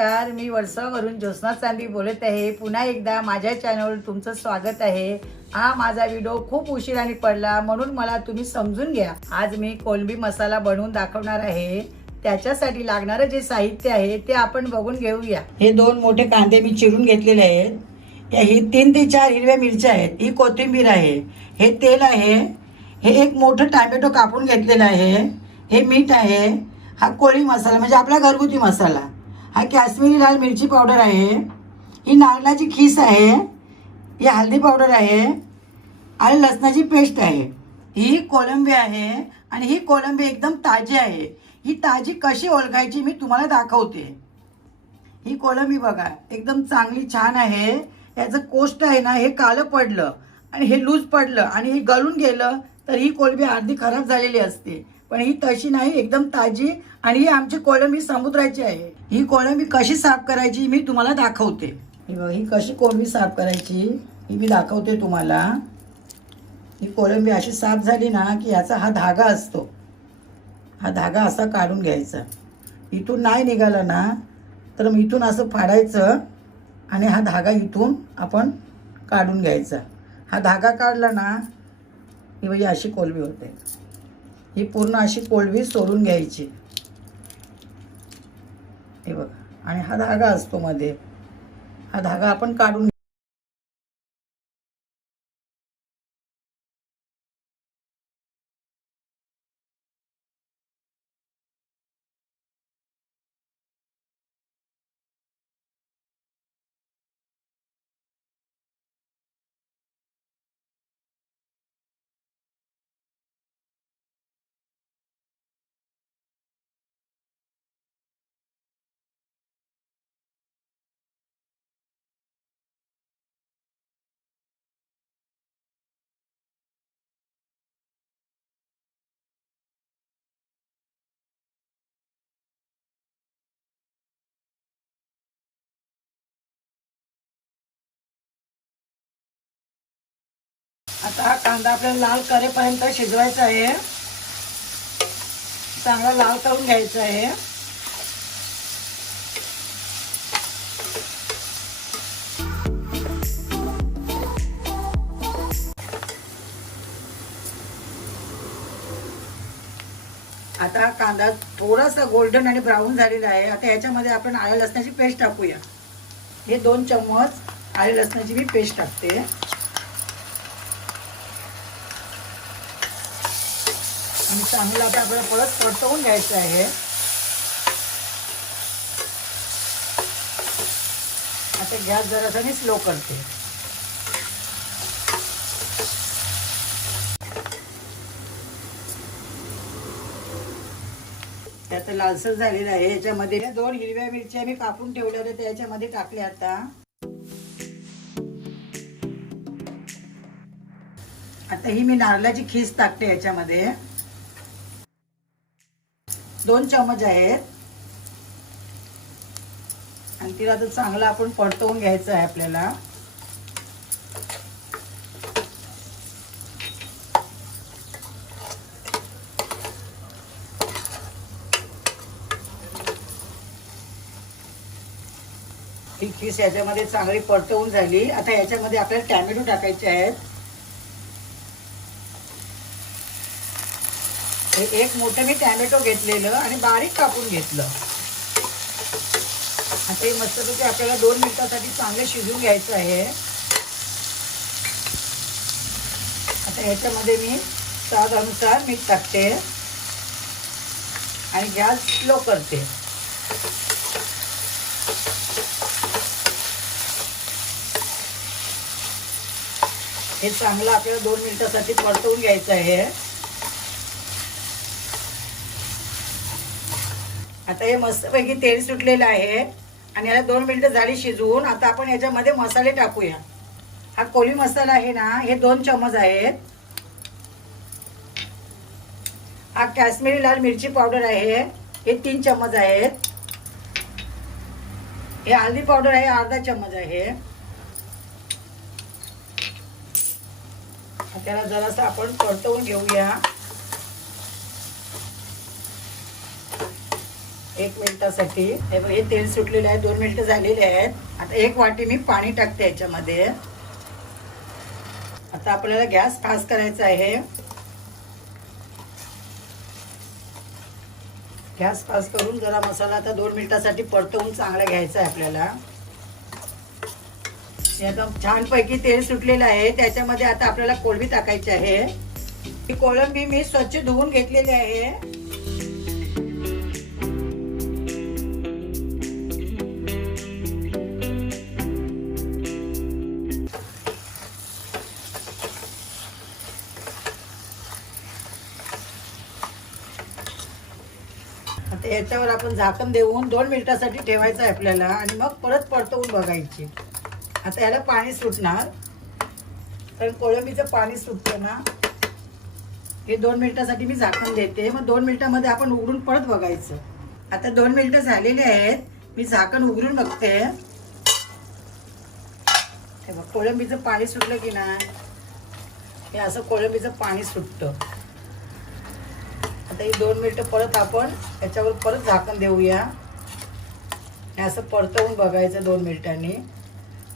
नमस्कार, मी वर्षावरून ज्योत्स्ना चांदी बोलत आहे. पुन्हा एकदा माझ्या चॅनलवर तुमचं स्वागत आहे. हा माझा व्हिडिओ खूप उशिराने पडला म्हणून मला तुम्ही समजून घ्या. आज मी कोलंबी मसाला बनवून दाखवणार आहे. त्याच्यासाठी लागणारं जे साहित्य आहे ते आपण बघून घेऊया. हे 2 मोठे कांदे मी चिरून घेतलेले आहेत. ही 3 ते 4 हिरव्या मिरच्या आहेत. ही कोथिंबीर आहे. हे तेल आहे. हे एक मोठं टोमॅटो कापून घेतलेलं आहे. हे मीठ आहे. हा कोळी मसाला म्हणजे आपला घरगुती मसाला. हा काश्मीरी लाल मिरची पावडर आहे. ही नारळाची खीस आहे. ही हळदी पावडर आहे आणि लसणाची पेस्ट आहे. ही कोलंबी आहे आणि ही कोलंबी एकदम ताजी आहे. ही ताजी कशी ओळखायची मी तुम्हाला दाखवते. ही कोलंबी बघा एकदम चांगली छान आहे. याचं कोष्ट आहे ना हे काळं पडलं आणि हे लूज पडलं आणि हे गळून गेलं तर ही कोलंबी अर्धी खराब झालेली असते. पण ही तशी नाही, एकदम ताजी. आणि ही आमची कोलंबी समुद्राची आहे. ही कोलंबी कशी साफ करायची मी तुम्हाला दाखवते. ही कशी कोलंबी साफ करायची ही मी दाखवते तुम्हाला. ही कोलंबी अशी साफ झाली ना की याचा हा धागा असतो. हा धागा असा काढून घ्यायचा. इथून नाही निघाला ना तर मग इथून असं फाडायचं आणि हा धागा इथून आपण काढून घ्यायचा. हा धागा काढला ना ही म्हणजे अशी कोलंबी होते. ही पूर्ण अशी कोलंबी सोडून घ्यायची. हे बघा आणि हा धागा असतो मध्ये. हा धागा आपण काढून आता हा कांदा आपल्याला लाल करेपर्यंत शिजवायचा आहे. चांगला लाल करून घ्यायचा आहे. आता हा कांदा थोडासा गोल्डन आणि ब्राऊन झालेला आहे. आता याच्यामध्ये आपण आलं लसणाची पेस्ट टाकूया. हे 2 चम्मच आलं लसणाची मी पेस्ट टाकते. आणि चांगलं आता आपल्याला परत परतवून घ्यायचं आहे. आता गॅस जरासा मी स्लो करते. आता लालसर झालेलं आहे. याच्यामध्ये 2 हिरव्या मिरच्या मी कापून ठेवल्या होत्या त्याच्यामध्ये टाकल्या. आता ही मी नारळाची खीस टाकते याच्यामध्ये. 2 चम्मच आहेत. आणि तिला आता चांगलं आपण परतवून घ्यायचं आहे आपल्याला. ही खीस याच्यामध्ये चांगली परतवून झाली. आता याच्यामध्ये आपल्याला टोमॅटो टाकायचे आहेत. हे एक मोठं मी टोमॅटो घेतलेलं आणि बारीक कापून घेतलं. आता हे मस्तपैकी आपल्याला 2 मिनिटांसाठी चांगले शिजवून घ्यायचं आहे. आता याच्यामध्ये मी स्वादानुसार मीठ टाकते आणि गॅस स्लो करते. हे चांगलं आपल्याला 2 मिनिटांसाठी परतवून घ्यायचं आहे. आता हे मस्तपैकी तेल सुटलेलं आहे आणि याला 2 मिनिटं झाली शिजवून. आता आपण याच्यामध्ये मसाले टाकूया. हा कोळी मसाला आहे ना हे 2 चम्मच आहेत. हा काश्मीरी लाल मिरची पावडर आहे हे 3 चम्मच आहेत. हे हळदी पावडर आहे अर्धा चम्मच आहे. त्याला जरासं आपण परतवून घेऊया. 1 मिनिटासाठी. हे बघ, हे तेल सुटलेलं आहे. 2 मिनिटं झालेले आहेत. आता 1 वाटी मी पाणी टाकते याच्यामध्ये. आता आपल्याला गॅस फास्ट करायचा आहे. गॅस फास्ट करून जरा मसाला आता 2 मिनिटासाठी परतवून चांगला घ्यायचा आहे आपल्याला. एकदम छानपैकी तेल सुटलेलं आहे. त्याच्यामध्ये आता आपल्याला कोळंबी टाकायची आहे. ही कोळंबी मी स्वच्छ धुवून घेतलेली आहे. आता याच्यावर आपण झाकण देऊन 2 मिनिटासाठी ठेवायचं आहे आपल्याला आणि मग परत परतवून बघायची. आता याला पाणी सुटणार, कारण कोळंबीचं पाणी सुटतं ना. हे 2 मिनिटासाठी मी झाकण देते. मग 2 मिनिटामध्ये आपण उघडून परत बघायचं. आता 2 मिनिटं झालेली आहेत. मी झाकण उघडून बघते. हे बघ, कोळंबीचं पाणी सुटलं की नाही. हे असं कोळंबीचं पाणी सुटतं. आता ही 2 मिनिटं परत आपण याच्यावर परत झाकण देऊया. हे असं परतवून बघायचं 2 मिनिटांनी.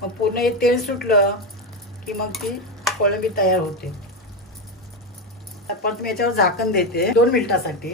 मग पूर्ण हे तेल सुटलं की मग ती कोळंबी तयार होते. आता परत मी याच्यावर झाकण देते 2 मिनिटासाठी.